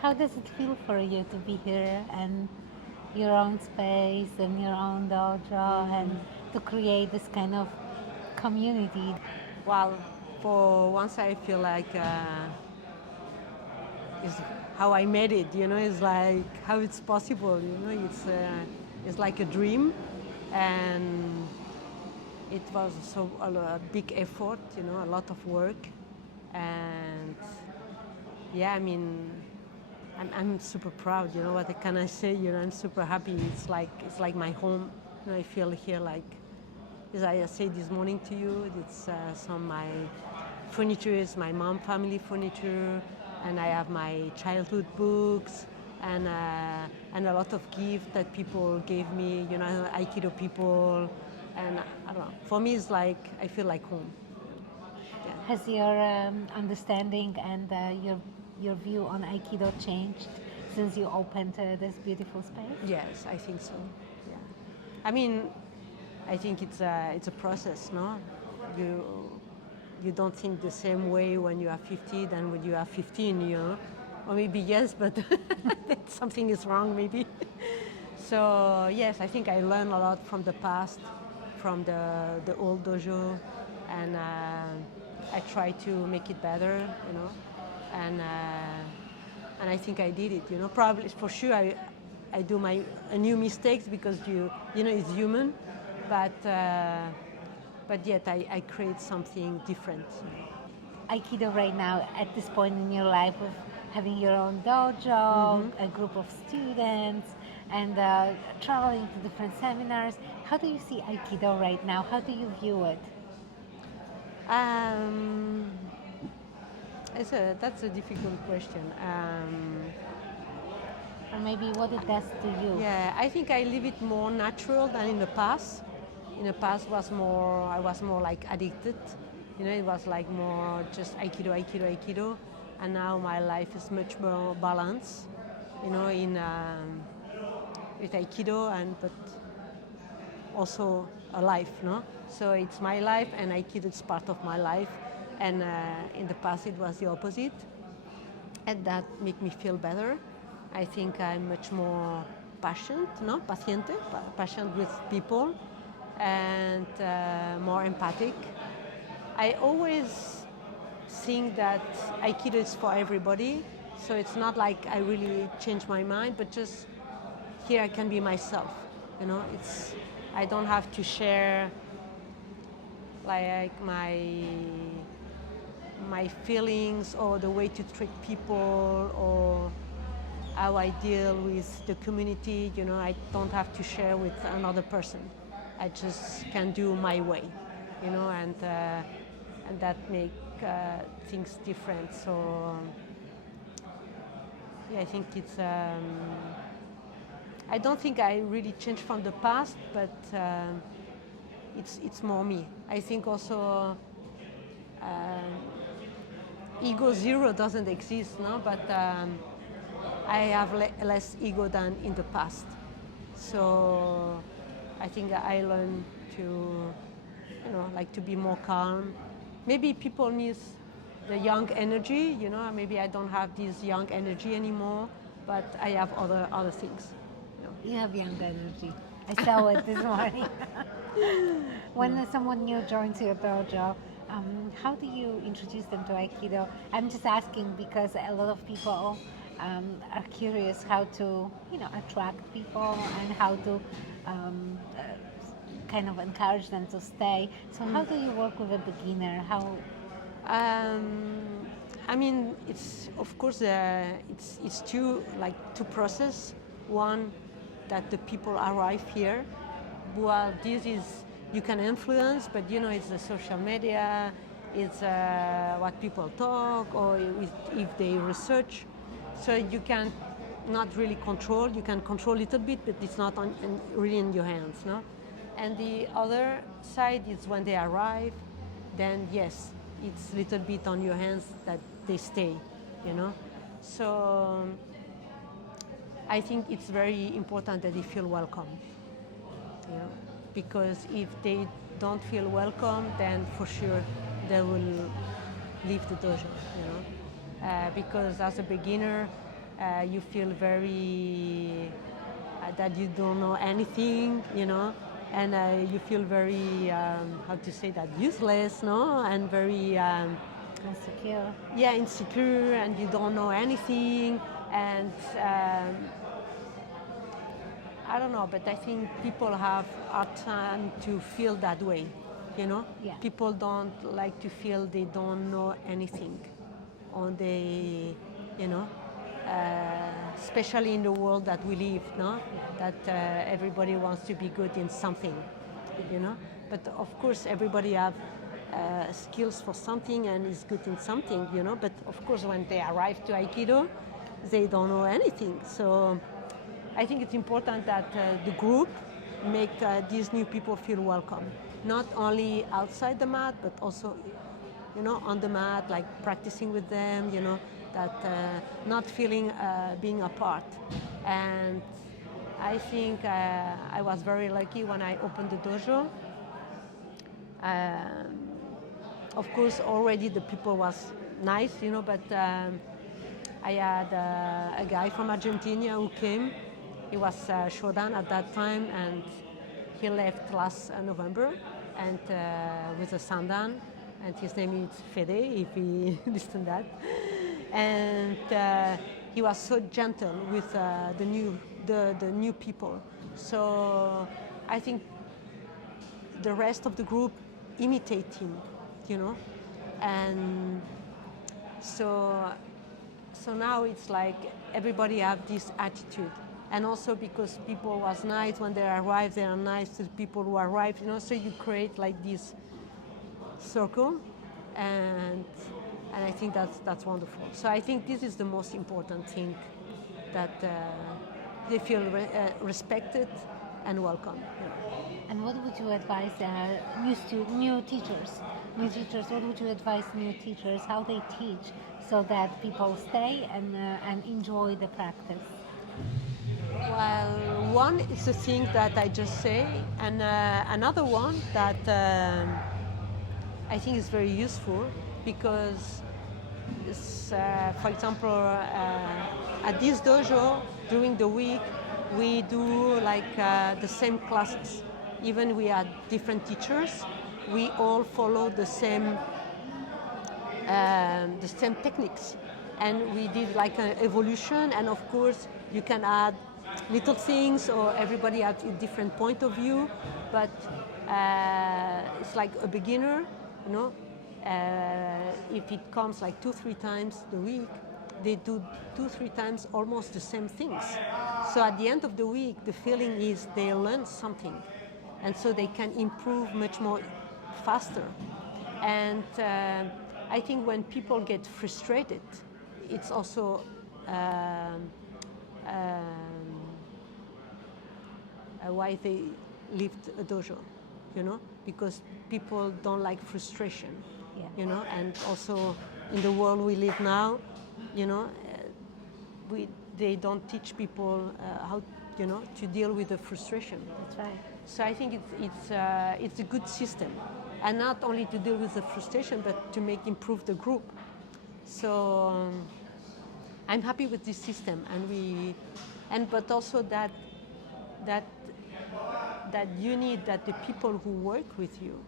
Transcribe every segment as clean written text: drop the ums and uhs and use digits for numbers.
How does it feel for you to be here and your own space and your own dojo and to create this kind of community? Well, for once I feel like is how I made it. It's like how it's possible. It's like a dream, and it was a big effort. A lot of work, and yeah, I mean, I'm super proud. What can I say? I'm super happy. It's like my home. I feel here like, as I said this morning to you, it's some my furniture is my mom family furniture, and I have my childhood books, and a lot of gifts that people gave me. Aikido people, and I don't know. For me, it's like I feel like home. Yeah. Has your understanding and your view on Aikido changed since you opened this beautiful space? Yes, I think so. Yeah. I mean, I think it's a process, no? You you don't think the same way when you are 50 than when you are 15. Or maybe yes, but something is wrong maybe. So yes, I think I learned a lot from the past, from the old dojo, and I try to make it better. And I think I did it. Probably for sure I do my new mistakes because it's human, but yet I create something different. Aikido right now at this point in your life of having your own dojo, a group of students, and traveling to different seminars. How do you see Aikido right now? How do you view it? Um, that's a difficult question. Or maybe what it does to you? Yeah, I think I live it more natural than in the past. In the past I was more like addicted. It was like more just Aikido, Aikido, Aikido, and now my life is much more balanced. In with Aikido, and but also a life, no? So it's my life, and Aikido is part of my life. And in the past, it was the opposite, and that make me feel better. I think I'm much more patient, no, paciente, patient with people, and more empathic. I always think that Aikido is for everybody, so it's not like I really change my mind, but just here I can be myself. It's I don't have to share like my feelings or the way to treat people or how I deal with the community. I don't have to share with another person. I just can do my way, and that make things different. So yeah, I think it's. I don't think I really changed from the past, but it's more me. I think also ego zero doesn't exist, no, but I have less ego than in the past. So I think I learned to, like to be more calm. Maybe people miss the young energy, maybe I don't have this young energy anymore, but I have other things. You have young energy. I saw it this morning. When someone new joins your dojo, how do you introduce them to Aikido? I'm just asking because a lot of people are curious how to, attract people and how to kind of encourage them to stay. So how do you work with a beginner? How? Um, I mean, it's of course it's two process. One, that the people arrive here. Well, this is you can influence, but it's the social media, it's what people talk, or if they research. So you can not really control. You can control a little bit, but it's not really in your hands, no. And the other side is when they arrive, then yes, it's a little bit on your hands that they stay. So I think it's very important that they feel welcome, because if they don't feel welcome, then for sure they will leave the dojo, because as a beginner, you feel very that you don't know anything, you know, and you feel very how to say that, useless, no, and very Insecure. yeah, insecure, and you don't know anything, and I don't know, but I think people have a time to feel that way, you know. Yeah. People don't like to feel they don't know anything, or they, you know, especially in the world that we live, no, that everybody wants to be good in something, you know. But of course, everybody have skills for something and is good in something, you know. But of course, when they arrive to Aikido, they don't know anything. So I think it's important that the group make these new people feel welcome, not only outside the mat, but also, you know, on the mat, like practicing with them, you know, that not feeling being apart. And I think I was very lucky when I opened the dojo. Of course, already the people was nice, you know, but I had a guy from Argentina who came. He was Shodan at that time, and he left last November, and with a Sandan, and his name is Fede, if he listen that. And he was so gentle with the new people. So I think the rest of the group imitate him, you know, and so now it's like everybody have this attitude, and also because people was nice when they arrive, they are nice to the people who arrive, you know. So you create like this circle, and I think that's wonderful. So I think this is the most important thing, that they feel respected and welcome. You know. And what would you advise new teachers? New teachers, what would you advise new teachers how they teach so that people stay and enjoy the practice? Well, one is the thing that I just say, and another one that I think is very useful, because for example, at this dojo during the week we do like the same classes. Even we had different teachers, we all follow the same techniques, and we did like an evolution. And of course, you can add little things, or everybody has a different point of view. But it's like a beginner, you know. If it comes like 2-3 times a week, they do 2-3 times almost the same things. So at the end of the week, the feeling is they learn something, and so they can improve much more faster. And I think when people get frustrated, it's also why they leave a dojo, you know, because people don't like frustration, you know. And also in the world we live now, you know, they don't teach people how, you know, to deal with the frustration. That's right. So I think it's a good system, and not only to deal with the frustration, but to improve the group. So I'm happy with this system, but also that you need that the people who work with you,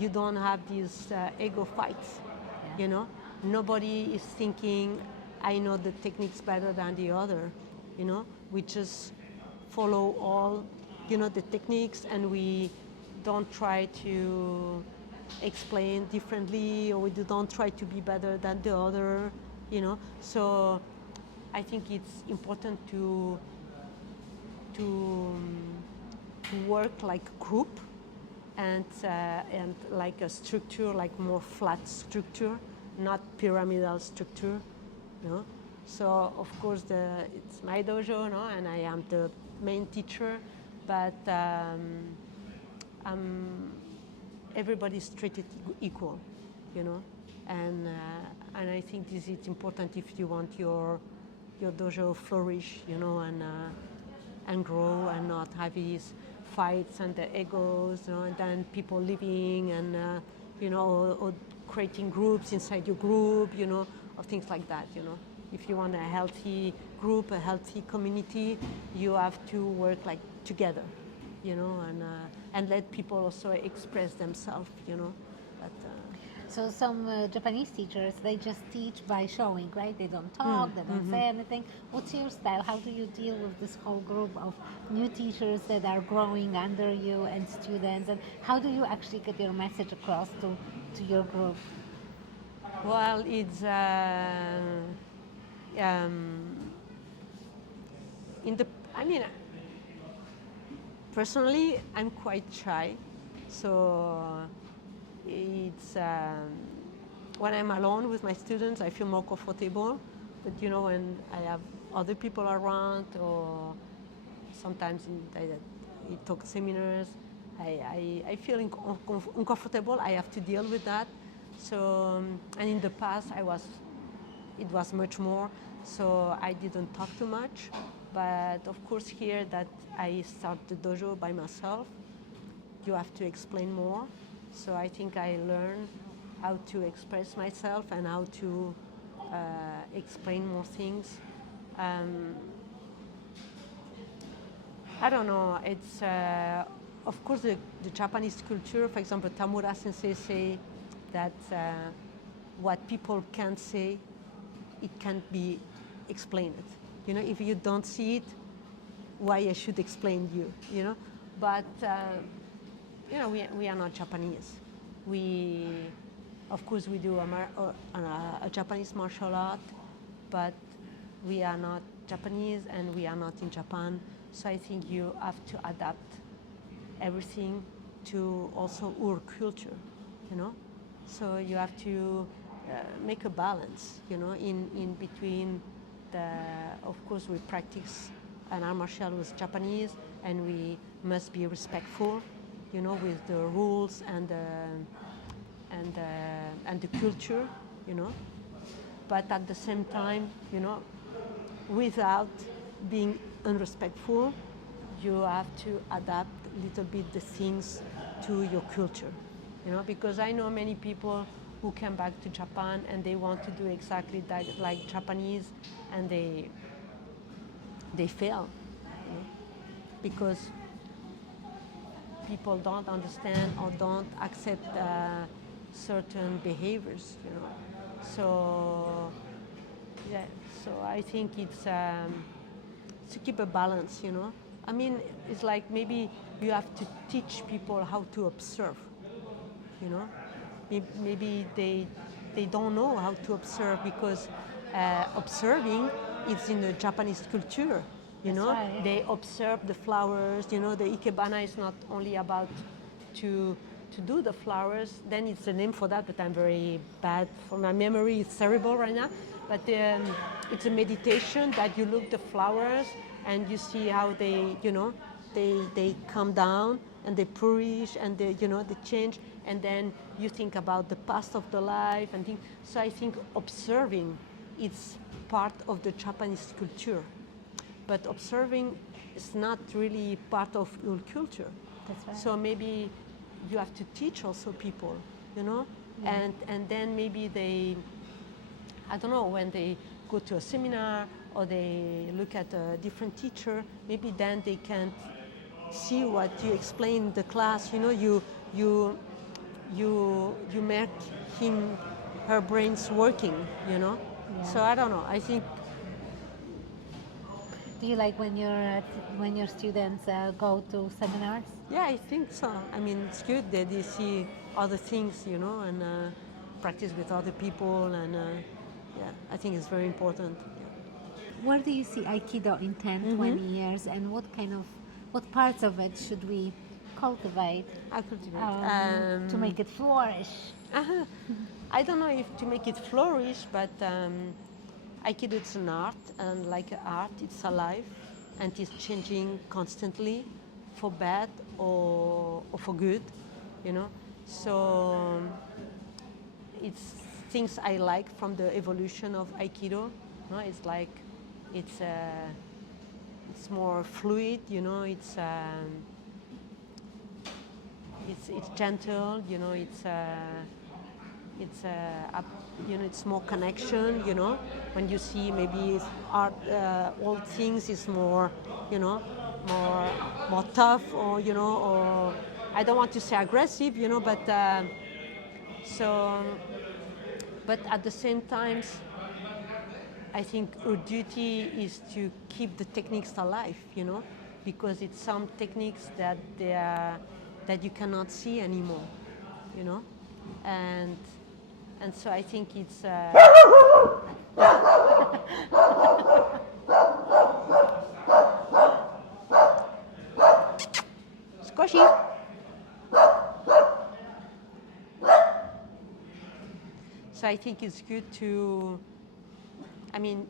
you don't have these ego fights, you know. Nobody is thinking, I know the techniques better than the other, you know. We just follow all, you know, the techniques, and we don't try to explain differently, or we don't try to be better than the other, you know. So I think it's important to work like a group, and like a structure, like more flat structure, not pyramidal structure, you know. So of course it's my dojo, no, and I am the main teacher, but everybody's treated equal, you know, and I think this is important if you want your dojo flourish, you know, and grow, and not have these fights and the egos, you know, and then people leaving, and you know, or creating groups inside your group, you know, or things like that, you know. If you want a healthy group, a healthy community, you have to work like together, and let people also express themselves, But, So some Japanese teachers, they just teach by showing, right? They don't talk, they don't say anything. What's your style? How do you deal with this whole group of new teachers that are growing under you and students? And how do you actually get your message across to your group? well, it's um, in the. I mean, personally, I'm quite shy, so it's when I'm alone with my students, I feel more comfortable. But when I have other people around, or sometimes I talk seminars, I feel uncomfortable. I have to deal with that. So and in the past, it was much more. So I didn't talk too much. But of course, here that I start the dojo by myself, you have to explain more. So I think I learned how to express myself and how to explain more things. I don't know. It's of course the Japanese culture. For example, Tamura Sensei say that what people can't say, it can't be explained. If you don't see it, why I should explain you. But we are not Japanese. Of course, we do a Japanese martial art, but we are not Japanese and we are not in Japan. So I think you have to adapt everything to also our culture. So you have to make a balance, in between of course, we practice an art martial with Japanese, and we must be respectful, with the rules and the culture. But at the same time, without being unrespectful, you have to adapt a little bit the things to your culture, because I know many people who come back to Japan and they want to do exactly that, like Japanese, and they fail, because people don't understand or don't accept certain behaviors, So yeah, so I think it's to keep a balance, I mean, it's like maybe you have to teach people how to observe, you know. Maybe they don't know how to observe, because observing is in the Japanese culture, That's right. They observe the flowers, the ikebana is not only about to do the flowers, then it's a name for that, but I'm very bad for my memory, it's terrible right now. But it's a meditation that you look the flowers and you see how they, they come down and they flourish and they change, and then you think about the past of the life and things. So I think observing is part of the Japanese culture, but observing is not really part of your culture. That's right. So maybe you have to teach also people, Yeah. and then maybe they, I don't know, when they go to a seminar or they look at a different teacher, maybe then they can see what you explain in the class. You make her brains working. Yeah. So I don't know. I think Do you like when your students go to seminars? yeah, I think so. I mean, it's good that they see other things, and practice with other people, and yeah, I think it's very important. Where do you see Aikido in 10, 20 years, and what parts of it should we cultivate I cultivate. to make it flourish? Uh-huh. I don't know if to make it flourish, but Aikido it's an art, and like an art, it's alive, and it's changing constantly, for bad or for good, So it's things I like from the evolution of Aikido. It's like it's it's more fluid, it's gentle, it's it's it's more connection. When you see maybe art, old things is more, more more tough, or or I don't want to say aggressive, but so. But at the same time, I think our duty is to keep the techniques alive, because it's some techniques that that you cannot see anymore, you know, and and so I think it's squashy. So I think it's good to, I mean,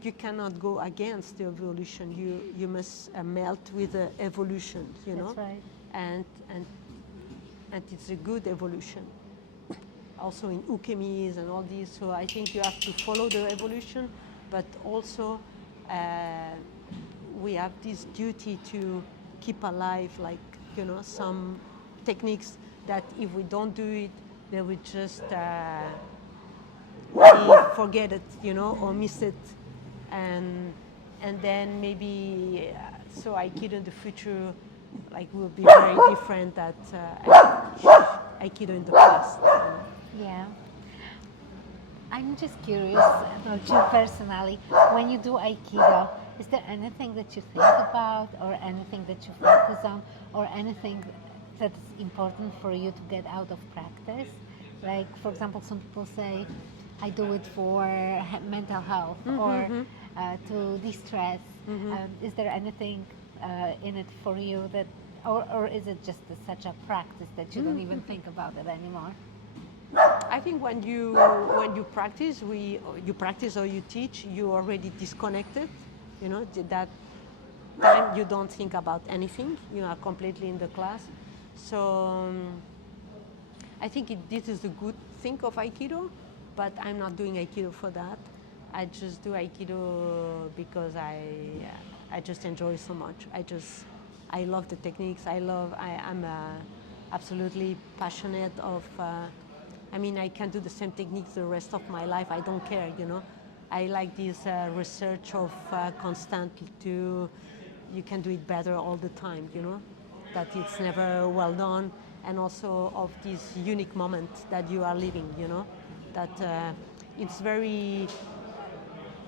you cannot go against the evolution. You must melt with the evolution, That's right. and it's a good evolution. Also in ukemis and all these. So I think you have to follow the evolution, but also we have this duty to keep alive, like some techniques that if we don't do it, they will just forget it, or miss it, and then maybe so Aikido in the future, like, will be very different that Aikido in the past. Yeah. I'm just curious about you personally. When you do Aikido, is there anything that you think about, or anything that you focus on, or anything that's important for you to get out of practice? Like, for example, some people say, I do it for mental health, or to de-stress. Is there anything in it for you that, or is it just such a practice that you don't even think about it anymore? I think when you practice, you practice or you teach, you already disconnected. That time you don't think about anything. You are completely in the class. So I think this is the good thing of Aikido, but I'm not doing Aikido for that. I just do Aikido because I just enjoy so much. I love the techniques. I'm absolutely passionate of. I can do the same techniques the rest of my life. I don't care, I like this research of constant to, you can do it better all the time, that it's never well done, and also of this unique moment that you are living, that it's very,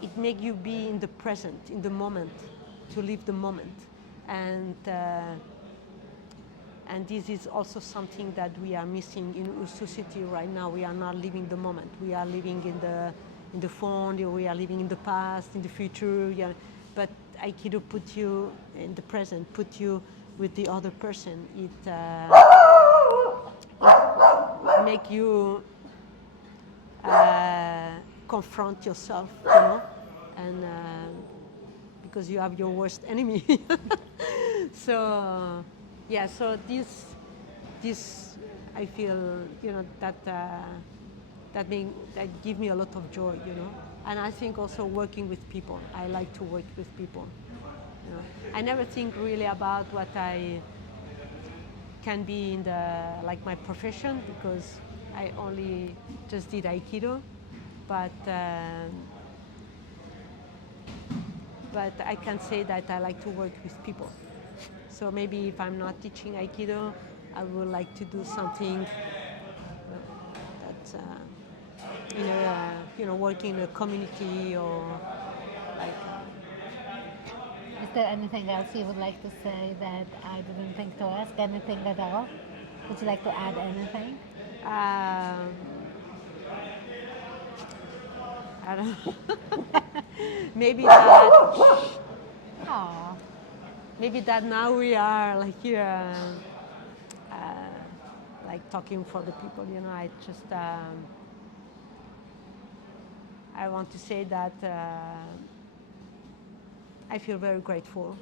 it makes you be in the present, in the moment, to live the moment, and this is also something that we are missing in our society right now. We are not living the moment. We are living in the phone. We are living in the past, in the future. Yeah. But Aikido put you in the present, put you with the other person. It make you confront yourself, and because you have your worst enemy. So. Yeah, so this I feel, that give me a lot of joy, and I think also working with people. I like to work with people. I never think really about what I can be in my profession, because I only just did Aikido, but I can say that I like to work with people. So maybe if I'm not teaching Aikido, I would like to do something that, working in a community, or like. Is there anything else you would like to say that I didn't think to ask? Anything at all? Would you like to add anything? I don't know. Maybe that. Aww. Maybe that now we are like here, like talking for the people. I just I want to say that I feel very grateful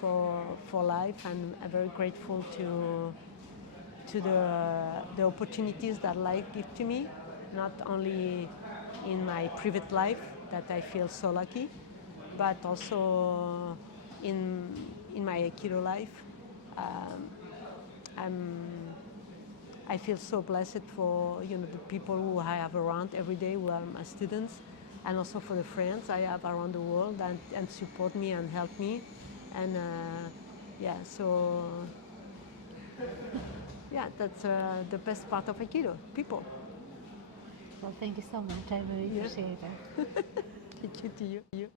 for life, and I'm very grateful to the opportunities that life gives to me, not only in my private life that I feel so lucky, but also in my Aikido life. I feel so blessed for the people who I have around every day, who are my students, and also for the friends I have around the world and support me and help me. And yeah, so yeah, that's the best part of Aikido, people. Well, thank you so much. I really Yeah. appreciate it. Thank you to you.